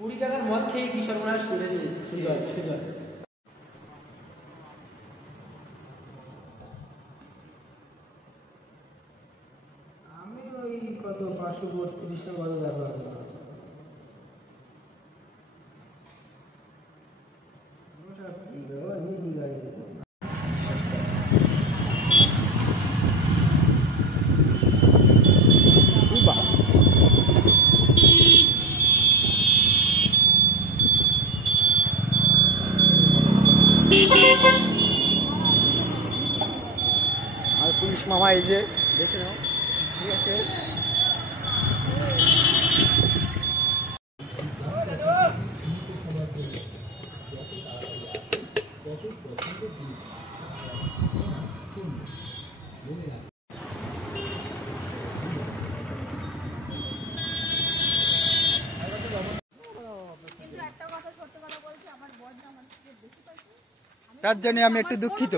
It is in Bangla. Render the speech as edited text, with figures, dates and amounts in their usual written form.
20 টাকার মদ খেয়ে কি সর্বনাশ করেছে সুজয় সুজয়। আমি ওই কত 532 টাকা মতো ব্যবহার করলাম। আর পুলিশ মামা এই যে দেখে নাও, ঠিক আছে। তার জন্য আমি একটু দুঃখিত।